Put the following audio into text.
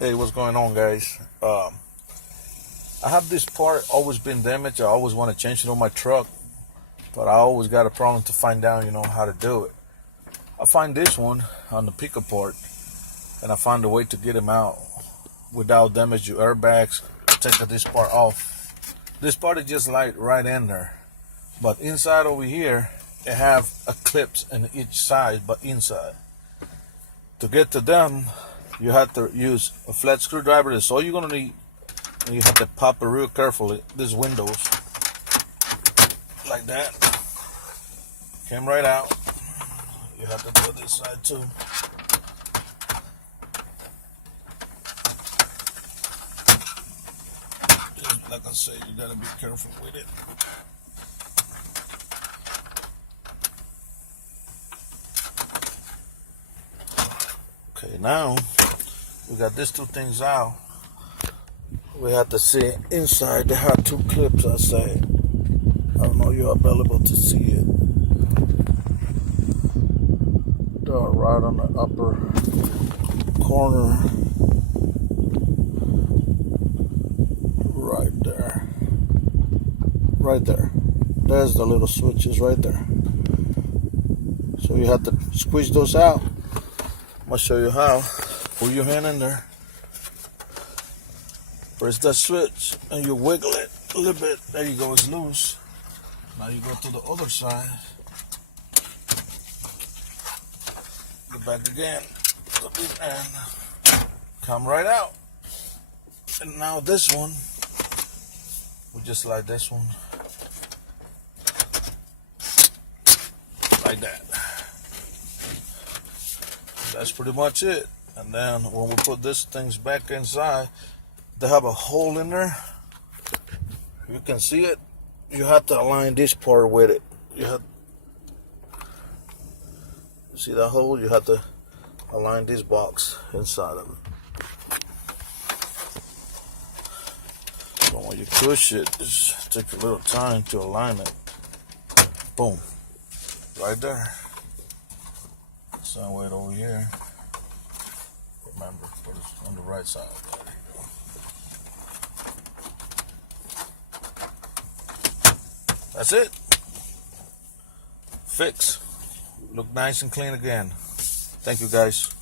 Hey, what's going on, guys? I have this part always been damaged. I always want to change it on my truck, but I always got a problem to find out, how to do it. I find this one on the pickup part, and I found a way to get him out without damaging your airbags. Take this part off. This part is just like right in there, but inside over here, it have a clips in each side, but inside. To get to them, you have to use a flat screwdriver. That's all you're gonna need. And you have to pop it real carefully. These windows, like that, came right out. You have to do this side too. Just like I said, you gotta be careful with it. Okay, now we got these two things out. We have to see inside. They have two clips, I say. I don't know if you're available to see it. They're right on the upper corner. Right there. Right there. There's the little switches right there. So you have to squeeze those out. I'm going to show you how. Put your hand in there. Press that switch and you wiggle it a little bit. There you go, it's loose. Now you go to the other side. Go back again. And come right out. And now this one, we just slide this one. Like that. That's pretty much it. And then when we put these things back inside, they have a hole in there. You can see it. You have to align this part with it. You see that hole? You have to align this box inside of it. So when you push it, just take a little time to align it. Boom. Right there. Same way over here. Remember, put it on the right side. That's it. Fix. Look nice and clean again. Thank you, guys.